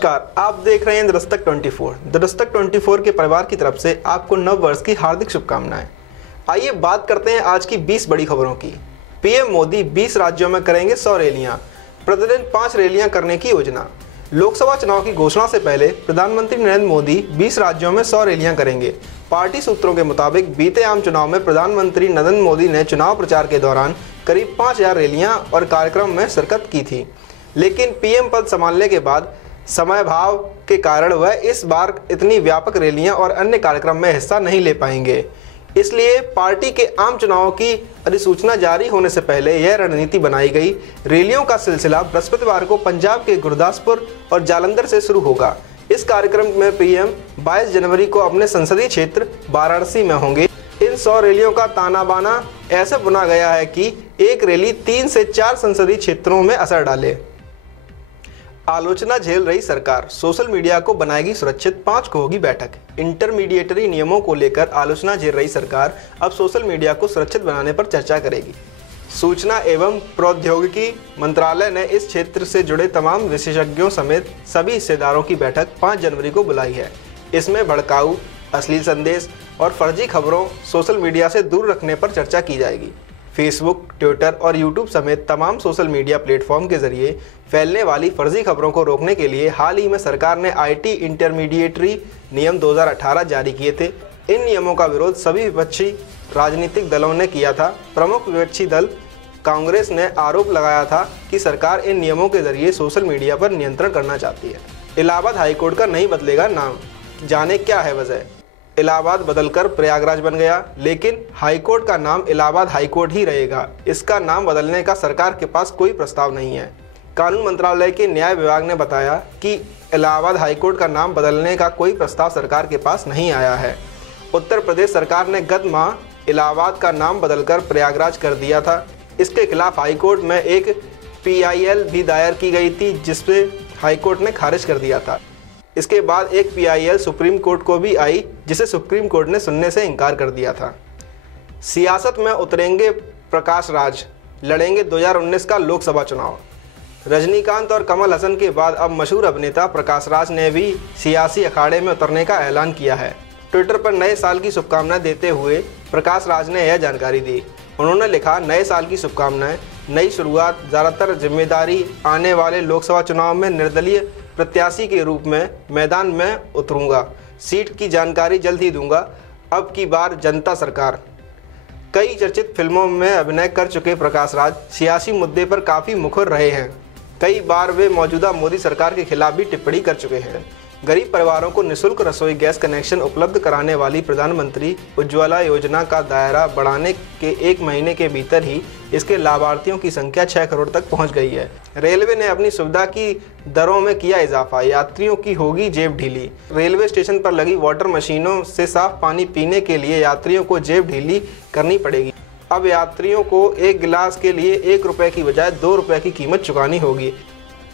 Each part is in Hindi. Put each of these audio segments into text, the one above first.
नमस्कार, आप देख रहे हैं दस्तक 24। दस्तक 24 के परिवार की तरफ से आपको नव वर्ष की हार्दिक शुभकामनाएं। आइए बात करते हैं आज की 20 बड़ी खबरों की। पीएम मोदी 20 राज्यों में करेंगे 100 रैलियां, प्रतिदिन 5 रैलियां करने की योजना। लोकसभा चुनाव की घोषणा से पहले प्रधानमंत्री नरेंद्र मोदी 20 राज्यों में 100 रैलियां करेंगे। पार्टी सूत्रों के मुताबिक बीते आम चुनाव में प्रधानमंत्री नरेंद्र मोदी ने चुनाव प्रचार के दौरान करीब 5000 रैलियां और कार्यक्रम में शिरकत की थी, लेकिन पीएम पद संभालने के बाद समयाभाव के कारण वह इस बार इतनी व्यापक रैलियां और अन्य कार्यक्रम में हिस्सा नहीं ले पाएंगे। इसलिए पार्टी के आम चुनाव की अधिसूचना जारी होने से पहले यह रणनीति बनाई गई। रैलियों का सिलसिला बृहस्पतिवार को पंजाब के गुरदासपुर और जालंधर से शुरू होगा। इस कार्यक्रम में पीएम 22 जनवरी को अपने संसदीय क्षेत्र वाराणसी में होंगे। इन 100 रैलियों का ताना बाना ऐसे बुना गया है कि एक रैली 3 से 4 संसदीय क्षेत्रों में असर डाले। आलोचना झेल रही सरकार, सोशल मीडिया को बनाएगी सुरक्षित, 5 को होगी बैठक। इंटरमीडिएटरी नियमों को लेकर आलोचना झेल रही सरकार अब सोशल मीडिया को सुरक्षित बनाने पर चर्चा करेगी। सूचना एवं प्रौद्योगिकी मंत्रालय ने इस क्षेत्र से जुड़े तमाम विशेषज्ञों समेत सभी हिस्सेदारों की बैठक 5 जनवरी को बुलाई है। इसमें भड़काऊ, अश्लील संदेश और फर्जी खबरों सोशल मीडिया से दूर रखने पर चर्चा की जाएगी। फेसबुक, ट्विटर और यूट्यूब समेत तमाम सोशल मीडिया प्लेटफॉर्म के जरिए फैलने वाली फर्जी खबरों को रोकने के लिए हाल ही में सरकार ने आईटी इंटरमीडिएटरी नियम 2018 जारी किए थे। इन नियमों का विरोध सभी विपक्षी राजनीतिक दलों ने किया था। प्रमुख विपक्षी दल कांग्रेस ने आरोप लगाया था कि सरकार इन नियमों के जरिए सोशल मीडिया पर नियंत्रण करना चाहती है। इलाहाबाद हाईकोर्ट का नहीं बदलेगा नाम, जाने क्या है वजह। इलाहाबाद बदलकर प्रयागराज बन गया, लेकिन हाईकोर्ट का नाम इलाहाबाद हाईकोर्ट ही रहेगा। इसका नाम बदलने का सरकार के पास कोई प्रस्ताव नहीं है। कानून मंत्रालय के न्याय विभाग ने बताया कि इलाहाबाद हाईकोर्ट का नाम बदलने का कोई प्रस्ताव सरकार के पास नहीं आया है। उत्तर प्रदेश सरकार ने गत माह इलाहाबाद का नाम बदलकर प्रयागराज कर दिया था। इसके खिलाफ हाईकोर्ट में एक PIL भी दायर की गई थी, जिसपे हाईकोर्ट ने खारिज कर दिया था। इसके बाद एक PIL सुप्रीम कोर्ट को भी आई, जिसे सुप्रीम कोर्ट ने सुनने से इनकार कर दिया था। सियासत में उतरेंगे प्रकाश राज, लड़ेंगे 2019 का लोकसभा चुनाव। रजनीकांत और कमल हसन के बाद अब मशहूर अभिनेता प्रकाश राज ने भी सियासी अखाड़े में उतरने का ऐलान किया है। ट्विटर पर नए साल की शुभकामनाएं देते हुए प्रकाश राज ने यह जानकारी दी। उन्होंने लिखा, नए साल की शुभकामनाएं, नई शुरुआत, ज़्यादातर जिम्मेदारी, आने वाले लोकसभा चुनाव में निर्दलीय प्रत्याशी के रूप में मैदान में उतरूंगा, सीट की जानकारी जल्द ही दूंगा, अब की बार जनता सरकार। कई चर्चित फिल्मों में अभिनय कर चुके प्रकाश राज सियासी मुद्दे पर काफ़ी मुखर रहे हैं। कई बार वे मौजूदा मोदी सरकार के खिलाफ भी टिप्पणी कर चुके हैं। गरीब परिवारों को निःशुल्क रसोई गैस कनेक्शन उपलब्ध कराने वाली प्रधानमंत्री उज्ज्वला योजना का दायरा बढ़ाने के 1 महीने के भीतर ही इसके लाभार्थियों की संख्या 6 करोड़ तक पहुंच गई है। रेलवे ने अपनी सुविधा की दरों में किया इजाफा, यात्रियों की होगी जेब ढीली। रेलवे स्टेशन पर लगी वाटर मशीनों से साफ पानी पीने के लिए यात्रियों को जेब ढीली करनी पड़ेगी। अब यात्रियों को एक गिलास के लिए 1 रुपये की बजाय 2 रुपये की कीमत चुकानी होगी।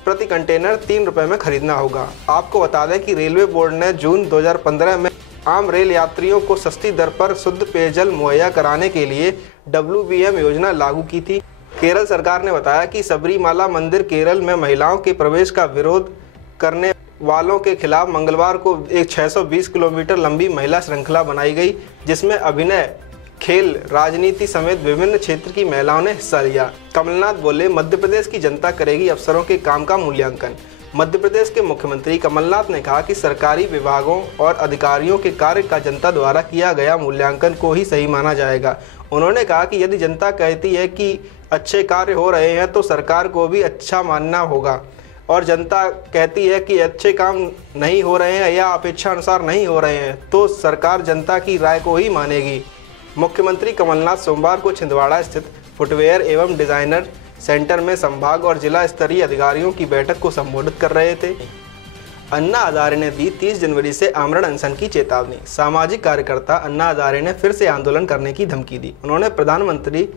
प्रति कंटेनर 3 रुपये में खरीदना होगा। आपको बता दें कि रेलवे बोर्ड ने जून 2015 में आम रेल यात्रियों को सस्ती दर पर शुद्ध पेयजल मुहैया कराने के लिए WBM योजना लागू की थी। केरल सरकार ने बताया कि सबरीमाला मंदिर केरल में महिलाओं के प्रवेश का विरोध करने वालों के खिलाफ मंगलवार को एक 620 किलोमीटर लंबी महिला श्रृंखला बनाई गई, जिसमें अभिनय, खेल, राजनीति समेत विभिन्न क्षेत्र की महिलाओं ने हिस्सा लिया। कमलनाथ बोले, मध्य प्रदेश की जनता करेगी अफसरों के काम का मूल्यांकन। मध्य प्रदेश के मुख्यमंत्री कमलनाथ ने कहा कि सरकारी विभागों और अधिकारियों के कार्य का जनता द्वारा किया गया मूल्यांकन को ही सही माना जाएगा। उन्होंने कहा कि यदि जनता कहती है कि अच्छे कार्य हो रहे हैं तो सरकार को भी अच्छा मानना होगा, और जनता कहती है कि अच्छे काम नहीं हो रहे हैं या अपेक्षा अनुसार नहीं हो रहे हैं तो सरकार जनता की राय को ही मानेगी। मुख्यमंत्री कमलनाथ सोमवार को छिंदवाड़ा स्थित फुटवेयर एवं डिजाइनर सेंटर में संभाग और जिला स्तरीय अधिकारियों की बैठक को संबोधित कर रहे थे। अन्ना हजारे ने दी 30 जनवरी से आमरण अनशन की चेतावनी। सामाजिक कार्यकर्ता अन्ना हजारे ने फिर से आंदोलन करने की धमकी दी। उन्होंने प्रधानमंत्री,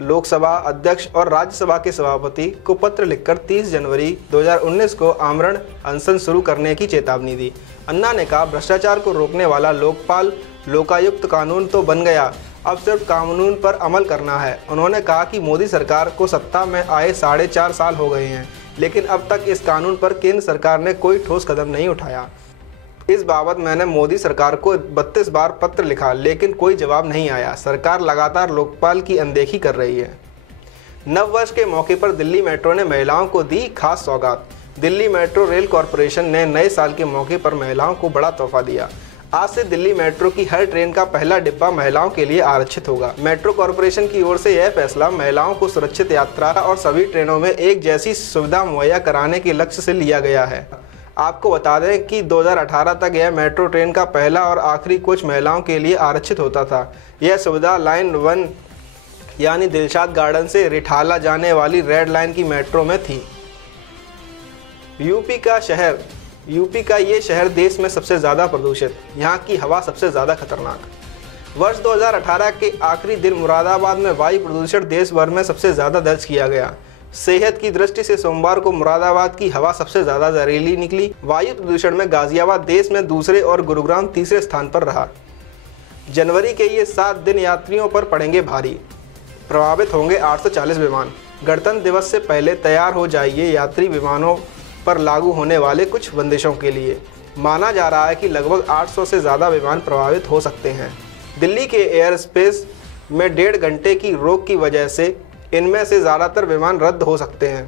लोकसभा अध्यक्ष और राज्यसभा के सभापति को पत्र लिखकर 30 जनवरी 2019 को आमरण अनशन शुरू करने की चेतावनी दी। अन्ना ने कहा, भ्रष्टाचार को रोकने वाला लोकपाल लोकायुक्त कानून तो बन गया, अब सिर्फ कानून पर अमल करना है। उन्होंने कहा कि मोदी सरकार को सत्ता में आए 4.5 साल हो गए हैं। लेकिन अब तक इस कानून पर केंद्र सरकार ने कोई ठोस कदम नहीं उठाया। इस बाबत मैंने मोदी सरकार को 32 बार पत्र लिखा, लेकिन कोई जवाब नहीं आया। सरकार लगातार लोकपाल की अनदेखी कर रही है। नव वर्ष के मौके पर दिल्ली मेट्रो ने महिलाओं को दी खास सौगात। दिल्ली मेट्रो रेल कॉरपोरेशन ने नए साल के मौके पर महिलाओं को बड़ा तोहफा दिया। आज से दिल्ली मेट्रो की हर ट्रेन का पहला डिब्बा महिलाओं के लिए आरक्षित होगा। मेट्रो कॉरपोरेशन की ओर से यह फैसला महिलाओं को सुरक्षित यात्रा और सभी ट्रेनों में एक जैसी सुविधा मुहैया कराने के लक्ष्य से लिया गया है। आपको बता दें कि 2018 तक यह मेट्रो ट्रेन का पहला और आखिरी कोच महिलाओं के लिए आरक्षित होता था। यह सुविधा लाइन 1 यानी दिलशाद गार्डन से रिठाला जाने वाली रेड लाइन की मेट्रो में थी। यूपी का ये शहर देश में सबसे ज़्यादा प्रदूषित, यहाँ की हवा सबसे ज़्यादा खतरनाक। वर्ष 2018 के आखिरी दिन मुरादाबाद में वायु प्रदूषण देश भर में सबसे ज़्यादा दर्ज किया गया। सेहत की दृष्टि से सोमवार को मुरादाबाद की हवा सबसे ज़्यादा जहरीली निकली। वायु प्रदूषण में गाजियाबाद देश में दूसरे और गुरुग्राम तीसरे स्थान पर रहा। जनवरी के ये 7 दिन यात्रियों पर पड़ेंगे भारी। प्रभावित होंगे 840 विमान। गणतंत्र दिवस से पहले तैयार हो जाइए यात्री विमानों पर लागू होने वाले कुछ बंदिशों के लिए। माना जा रहा है कि लगभग 800 से ज़्यादा विमान प्रभावित हो सकते हैं। दिल्ली के एयर स्पेस में 1.5 घंटे की रोक की वजह से इनमें से ज़्यादातर विमान रद्द हो सकते हैं।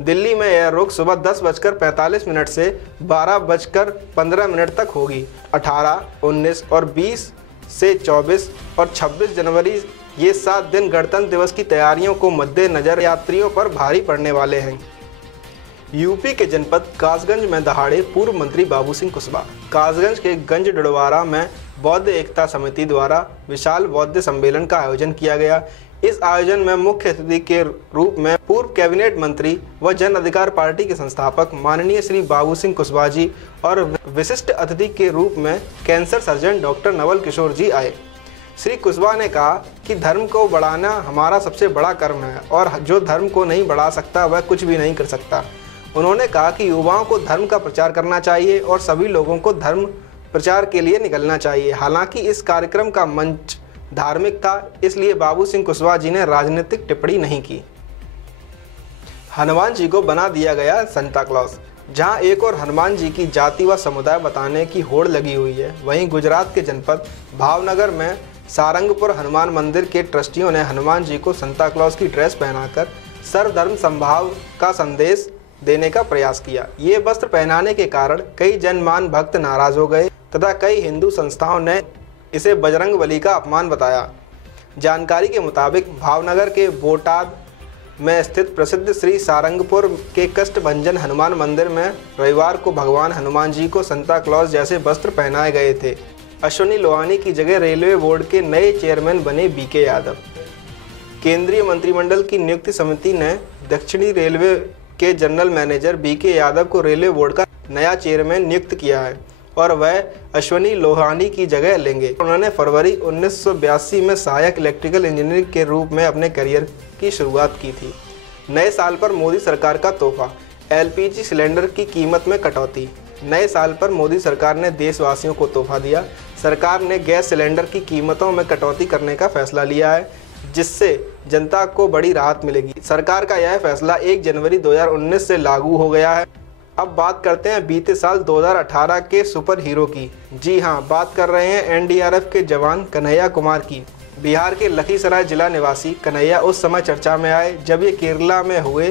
दिल्ली में यह रोक सुबह 10:45 से 12:15 तक होगी। 18, 19 और 20 से 24 और 26 जनवरी ये 7 दिन गणतंत्र दिवस की तैयारियों को मद्देनजर यात्रियों पर भारी पड़ने वाले हैं। यूपी के जनपद कासगंज में दहाड़े पूर्व मंत्री बाबू सिंह कुशवाहा। कासगंज के गंज डड़वारा में बौद्ध एकता समिति द्वारा विशाल बौद्ध सम्मेलन का आयोजन किया गया। इस आयोजन में मुख्य अतिथि के रूप में पूर्व कैबिनेट मंत्री व जन अधिकार पार्टी के संस्थापक माननीय श्री बाबू सिंह कुशवाहा जी और विशिष्ट अतिथि के रूप में cancer surgeon doctor Naval Kishore जी आए। श्री कुशवाहा ने कहा कि धर्म को बढ़ाना हमारा सबसे बड़ा कर्म है और जो धर्म को नहीं बढ़ा सकता वह कुछ भी नहीं कर सकता। उन्होंने कहा कि युवाओं को धर्म का प्रचार करना चाहिए और सभी लोगों को धर्म प्रचार के लिए निकलना चाहिए। हालांकि इस कार्यक्रम का मंच धार्मिक था, इसलिए बाबू सिंह कुशवाहा जी ने राजनीतिक टिप्पणी नहीं की। हनुमान जी को बना दिया गया संता क्लॉज। जहां एक और हनुमान जी की जाति व समुदाय बताने की होड़ लगी हुई है, वहीं गुजरात के जनपद भावनगर में सारंगपुर हनुमान मंदिर के ट्रस्टियों ने हनुमान जी को संता क्लॉज की ड्रेस पहनाकर सर्वधर्म समभाव का संदेश देने का प्रयास किया। ये वस्त्र पहनाने के कारण कई जनमान भक्त नाराज हो गए तथा कई हिंदू संस्थाओं ने इसे बजरंगबली का अपमान बताया। जानकारी के मुताबिक भावनगर के बोटाद में स्थित प्रसिद्ध श्री सारंगपुर के कष्टभंजन हनुमान मंदिर में रविवार को भगवान हनुमान जी को संता क्लॉज जैसे वस्त्र पहनाए गए थे। अश्विनी लोहानी की जगह रेलवे बोर्ड के नए चेयरमैन बने बीके यादव। केंद्रीय मंत्रिमंडल की नियुक्ति समिति ने दक्षिणी रेलवे के जनरल मैनेजर बीके यादव को रेलवे बोर्ड का नया चेयरमैन नियुक्त किया है और वह अश्विनी लोहानी की जगह लेंगे। उन्होंने फरवरी 1982 में सहायक इलेक्ट्रिकल इंजीनियर के रूप में अपने करियर की शुरुआत की थी। नए साल पर मोदी सरकार का तोहफा, एलपीजी सिलेंडर की कीमत में कटौती। नए साल पर मोदी सरकार ने देशवासियों को तोहफा दिया। सरकार ने गैस सिलेंडर की कीमतों में कटौती करने का फैसला लिया है, जिससे जनता को बड़ी राहत मिलेगी। सरकार का यह फैसला 1 जनवरी 2019 से लागू हो गया है। अब बात करते हैं बीते साल 2018 के सुपर हीरो की। जी हाँ, बात कर रहे हैं एनडीआरएफ के जवान कन्हैया कुमार की। बिहार के लखीसराय जिला निवासी कन्हैया उस समय चर्चा में आए जब ये केरला में हुए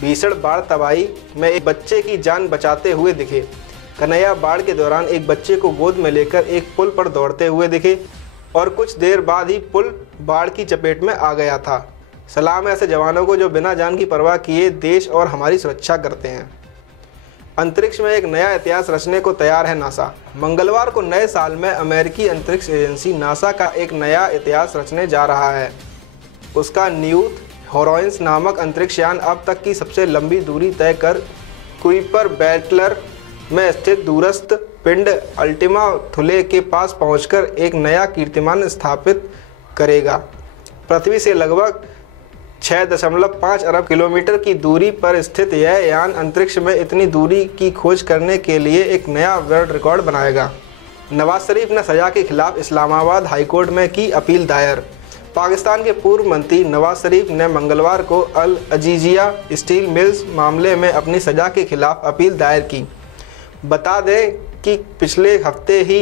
भीषण बाढ़ तबाही में एक बच्चे की जान बचाते हुए दिखे। कन्हैया बाढ़ के दौरान एक बच्चे को गोद में लेकर एक पुल पर दौड़ते हुए दिखे और कुछ देर बाद ही पुल बाढ़ की चपेट में आ गया था। सलाम ऐसे जवानों को जो बिना जान की परवाह किए देश और हमारी सुरक्षा करते हैं। अंतरिक्ष में एक नया इतिहास रचने को तैयार है नासा। मंगलवार को नए साल में अमेरिकी अंतरिक्ष एजेंसी नासा का एक नया इतिहास रचने जा रहा है। उसका न्यूथ होराइजन नामक अंतरिक्ष यान अब तक की सबसे लंबी दूरी तय कर कुइपर बेटलर में स्थित दूरस्थ पिंड अल्टिमा थुले के पास पहुंचकर एक नया कीर्तिमान स्थापित करेगा। पृथ्वी से लगभग 6.5 अरब किलोमीटर की दूरी पर स्थित यह यान अंतरिक्ष में इतनी दूरी की खोज करने के लिए एक नया वर्ल्ड रिकॉर्ड बनाएगा। नवाज शरीफ ने सजा के खिलाफ इस्लामाबाद हाईकोर्ट में की अपील दायर। पाकिस्तान के पूर्व मंत्री नवाज शरीफ ने मंगलवार को अल अजीजिया स्टील मिल्स मामले में अपनी सजा के खिलाफ अपील दायर की। बता दें कि पिछले हफ्ते ही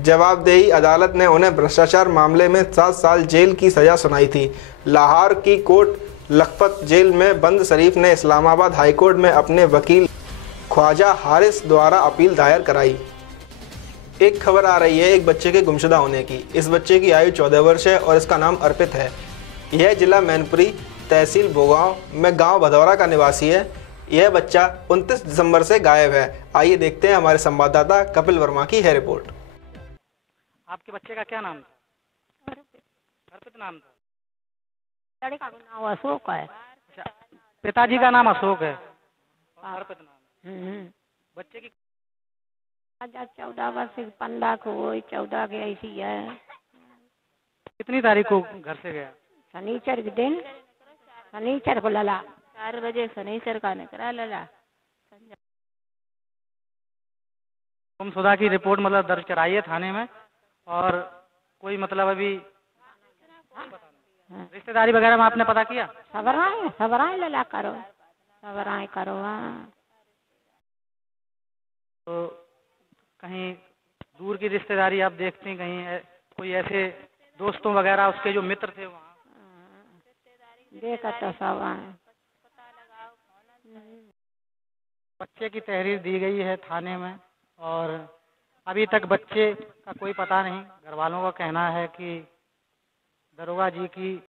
जवाबदेही अदालत ने उन्हें भ्रष्टाचार मामले में 7 साल जेल की सज़ा सुनाई थी। लाहौर की कोट लखपत जेल में बंद शरीफ ने इस्लामाबाद हाईकोर्ट में अपने वकील ख्वाजा हारिस द्वारा अपील दायर कराई। एक खबर आ रही है एक बच्चे के गुमशुदा होने की। इस बच्चे की आयु 14 वर्ष है और इसका नाम अर्पित है। यह जिला मैनपुरी तहसील भोगांव में गांव भदौरा का निवासी है। यह बच्चा 29 दिसंबर से गायब है। आइए देखते हैं हमारे संवाददाता कपिल वर्मा की है रिपोर्ट। आपके बच्चे का क्या नाम था? अर्पित नाम था। लड़के का नाम अशोक है। अच्छा, पिताजी का नाम अशोक है और अर्पित नाम। बच्चे की 14 वर्ष 15 को 14 के ऐसी है। कितनी तारीख को घर से गया? शनिचर के दिन, शनिचर को लला 4 बजे शनिचर का निकला लला। गुमशुदा की रिपोर्ट मतलब दर्ज कराई है थाने में और कोई मतलब अभी रिश्तेदारी वगैरह में आपने पता किया? सबराए लला करो, सबराए करो। हाँ, तो कहीं दूर की रिश्तेदारी आप देखते हैं कहीं कोई ऐसे दोस्तों वगैरह उसके जो मित्र थे वहाँ? देखा तो सब आए। बच्चे की तहरीर दी गई है थाने में और अभी तक बच्चे का कोई पता नहीं। घर वालों का कहना है कि दरोगा जी की